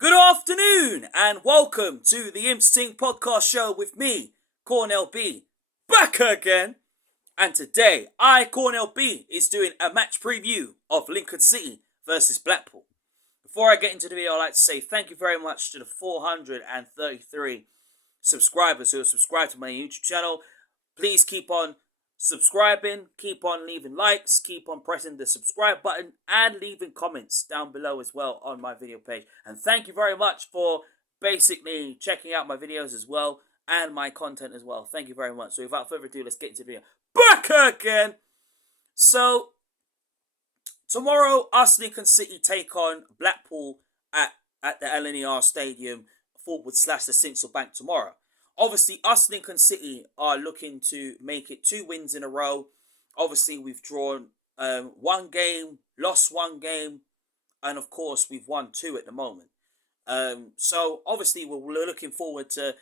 Good afternoon and welcome to the Imps, Ting podcast show with me, Cornell B, back again. And today, Cornell B, is doing a match preview of Lincoln City versus Blackpool. Before I get into the video, I'd like to say thank you very much to the 433 subscribers who have subscribed to my YouTube channel. Please keep on subscribing, keep on leaving likes, keep on pressing the subscribe button and leaving comments down below as well on my video page. And thank you very much for basically checking out my videos as well and my content as well. Thank you very much. So without further ado, let's get into the video. Back again! So tomorrow, Lincoln City take on Blackpool at the LNER Stadium / the Sincil Bank tomorrow. Obviously, Lincoln City are looking to make it 2 wins in a row. Obviously, we've drawn 1 game, lost 1 game, and of course, we've won 2 at the moment. So, obviously, we're looking forward to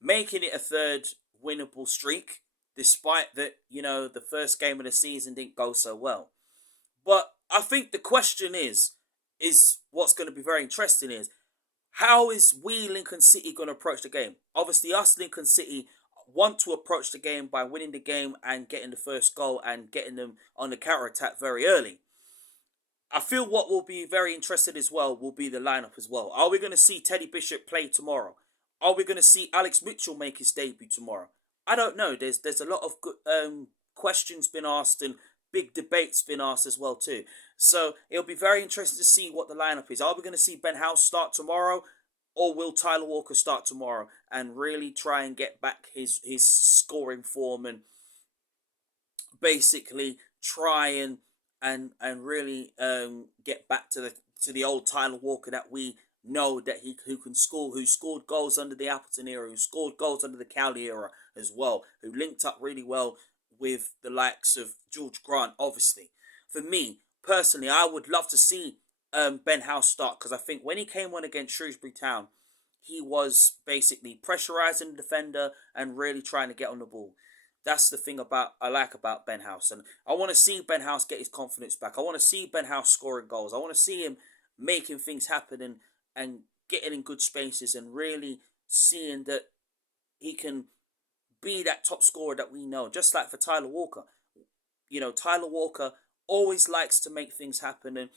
making it a 3rd winnable streak, despite that, the first game of the season didn't go so well. But I think the question is what's going to be very interesting is, how is we, Lincoln City, going to approach the game? Obviously, us, Lincoln City, want to approach the game by winning the game and getting the first goal and getting them on the counter-attack very early. I feel what will be very interesting as well will be the lineup as well. Are we going to see Teddy Bishop play tomorrow? Are we going to see Alex Mitchell make his debut tomorrow? I don't know. There's a lot of good questions been asked and big debates been asked as well too. So it'll be very interesting to see what the lineup is. Are we going to see Ben House start tomorrow, or will Tyler Walker start tomorrow and really try and get back his scoring form and basically try and really get back to the old Tyler Walker that we know that who scored goals under the Appleton era, who scored goals under the Cowley era as well, who linked up really well with the likes of George Grant. Obviously, for me personally, I would love to see Ben House start, because I think when he came on against Shrewsbury Town, he was basically pressurising the defender and really trying to get on the ball. That's the thing I like about Ben House, and I want to see Ben House get his confidence back. I want to see Ben House scoring goals. I want to see him making things happen and getting in good spaces and really seeing that he can be that top scorer that we know. Just like for Tyler Walker, Tyler Walker always likes to make things happen, and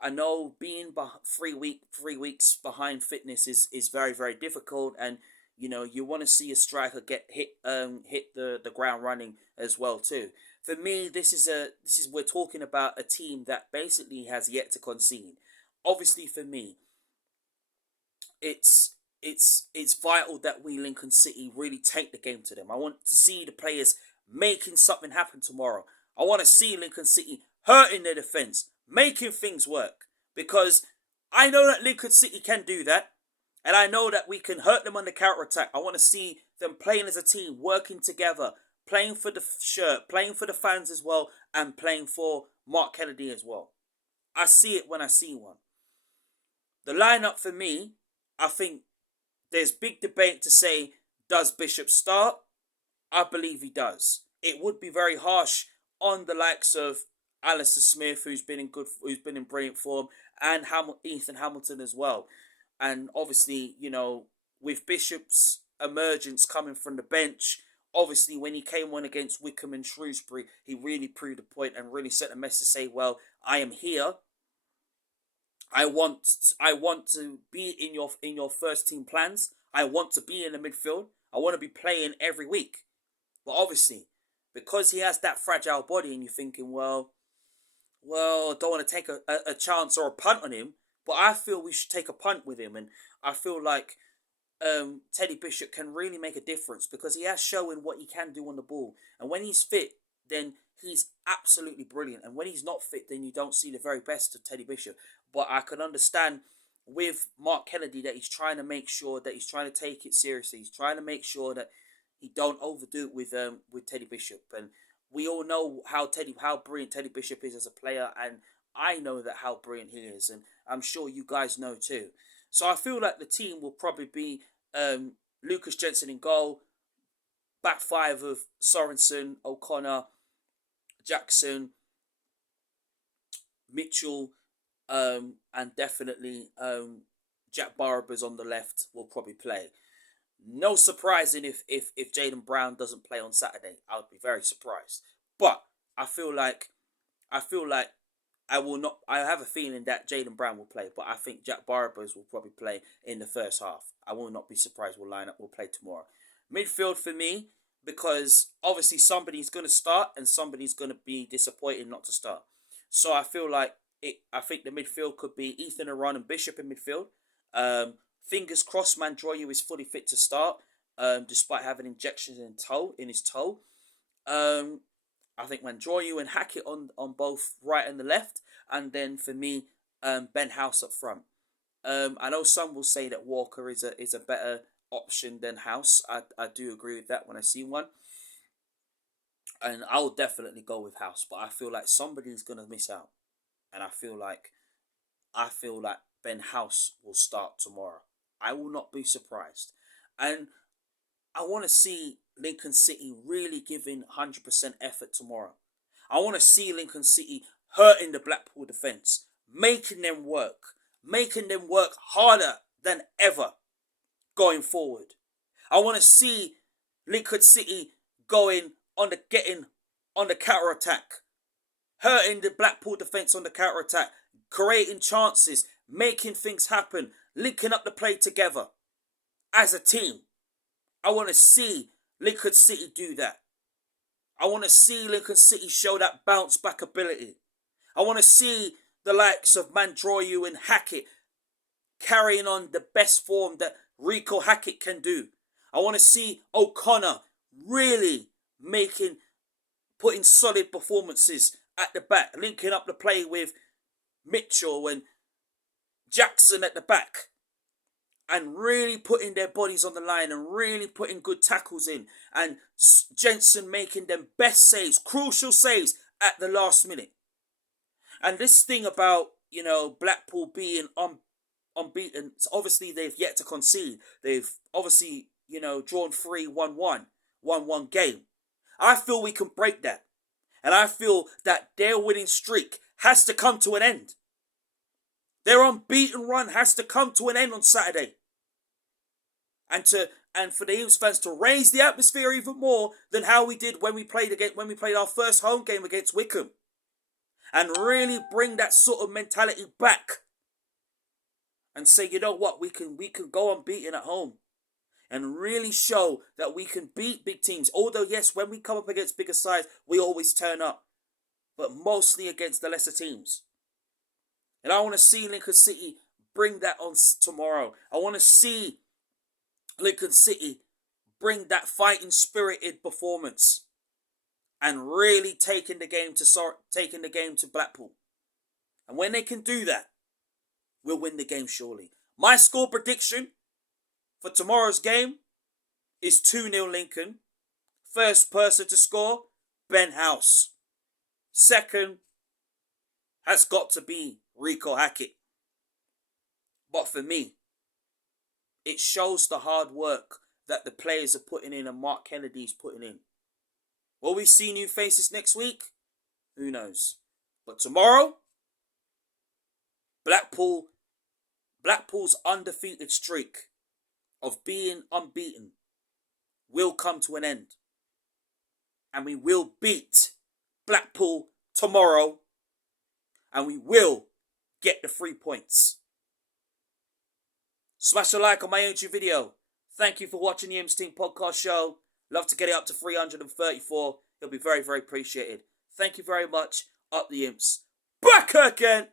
I know being 3 weeks behind fitness is very, very difficult, and you want to see a striker get hit the ground running as well too. For me, we're talking about a team that basically has yet to concede. Obviously, for me, it's vital that we, Lincoln City, really take the game to them. I want to see the players making something happen tomorrow. I want to see Lincoln City hurting their defence, making things work, because I know that Lincoln City can do that, and I know that we can hurt them on the counter-attack. I want to see them playing as a team, working together, playing for the shirt, playing for the fans as well, and playing for Mark Kennedy as well. I see it when I see one. The lineup for me, I think there's big debate to say, does Bishop start? I believe he does. It would be very harsh on the likes of Alistair Smith, who's been in brilliant form, and Ethan Hamilton as well. And obviously, with Bishop's emergence coming from the bench, obviously when he came on against Wickham and Shrewsbury, he really proved a point and really sent a message to say, well, I am here. I want to be in your first team plans. I want to be in the midfield. I want to be playing every week. But obviously, because he has that fragile body, and you're thinking, well, I don't want to take a chance or a punt on him, but I feel we should take a punt with him. And I feel like Teddy Bishop can really make a difference, because he has shown what he can do on the ball. And when he's fit, then he's absolutely brilliant. And when he's not fit, then you don't see the very best of Teddy Bishop. But I can understand with Mark Kennedy that he's trying to make sure that he's trying to take it seriously. He's trying to make sure that he don't overdo it with Teddy Bishop. And we all know how brilliant Teddy Bishop is as a player, and I know that how brilliant he is, and I'm sure you guys know too. So I feel like the team will probably be Lucas Jensen in goal, back 5 of Sorensen, O'Connor, Jackson, Mitchell, and definitely Jack Barbers on the left will probably play. No surprising if Jaden Brown doesn't play on Saturday. I would be very surprised. But I feel like I will not. I have a feeling that Jaden Brown will play, but I think Jack Barbers will probably play in the first half. I will not be surprised. We'll play tomorrow. Midfield for me, because obviously somebody's going to start and somebody's going to be disappointed not to start. So I feel like I think the midfield could be Ethan Aron and Bishop in midfield. Fingers crossed, Mandroyu is fully fit to start, despite having injections in his toe. I think Mandroyu and Hackett on both right and the left, and then for me, Ben House up front. I know some will say that Walker is a better option than House. I do agree with that when I see one, and I'll definitely go with House. But I feel like somebody's gonna miss out, and I feel like Ben House will start tomorrow. I will not be surprised, and I want to see Lincoln City really giving 100% effort tomorrow. I want to see Lincoln City hurting the Blackpool defence, making them work harder than ever going forward. I want to see Lincoln City getting on the counter attack, hurting the Blackpool defence on the counter attack, creating chances, making things happen, linking up the play together as a team. I want to see Lincoln City do that. I want to see Lincoln City show that bounce back ability. I want to see the likes of Mandroyu and Hackett carrying on the best form that Rico Hackett can do. I want to see O'Connor really putting solid performances at the back, linking up the play with Mitchell and Jackson at the back, and really putting their bodies on the line and really putting good tackles in, and Jensen making them best saves, crucial saves at the last minute. And this thing about, Blackpool being unbeaten, obviously they've yet to concede. They've obviously, drawn 3-1-1, 1-1 game. I feel we can break that. And I feel that their winning streak has to come to an end. Their unbeaten run has to come to an end on Saturday. And for the Imps fans to raise the atmosphere even more than how we did when we played our first home game against Wickham. And really bring that sort of mentality back. And say, you know what, we can go unbeaten at home. And really show that we can beat big teams. Although, yes, when we come up against bigger sides, we always turn up. But mostly against the lesser teams. And I want to see Lincoln City bring that on tomorrow. I want to see Lincoln City bring that fighting spirited performance. And really taking the game to Blackpool. And when they can do that, we'll win the game surely. My score prediction for tomorrow's game is 2-0 Lincoln. First person to score, Ben House. Second has got to be Rico Hackett. But for me, it shows the hard work that the players are putting in and Mark Kennedy's putting in. Will we see new faces next week? Who knows? But tomorrow, Blackpool's undefeated streak of being unbeaten will come to an end. And we will beat Blackpool tomorrow. And we will get the 3 points. Smash a like on my YouTube video. Thank you for watching the Imps Team podcast show. Love to get it up to 334. It'll be very, very appreciated. Thank you very much. Up the Imps. Back again.